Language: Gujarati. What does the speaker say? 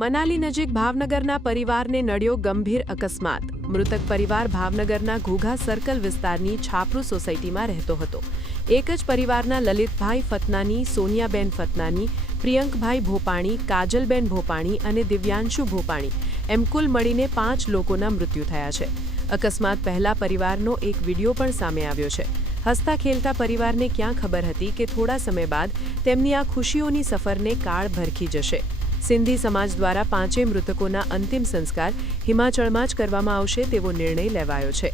મનાલી નજીક ભાવનગરના પરિવારને નડ્યો ગંભીર અકસ્માત. મૃતક પરિવાર ભાવનગરના ઘોઘા સર્કલ વિસ્તારની છાપરુ સોસાયટીમાં રહેતો હતો. એક જ પરિવારના લલિતભાઈ ફતનાની, સોનિયાબેન ફતનાની, પ્રિયંકભાઈ ભોપાણી, કાજલબેન ભોપાણી અને દિવ્યાંશુ ભોપાણી એમ કુલ મળીને 5 લોકોના મૃત્યુ થયા છે. અકસ્માત પહેલા પરિવારનો એક વિડીયો પણ સામે આવ્યો છે. હસતા ખેલતા પરિવારને ક્યાં ખબર હતી કે થોડા સમય બાદ તેમની આ ખુશીઓની સફરને કાળ ભરખી જશે. સિંધી સમાજ દ્વારા 5 મૃતકોના અંતિમ સંસ્કાર હિમાચળમાં જ કરવામાં આવશે તેવો નિર્ણય લેવાયો છે.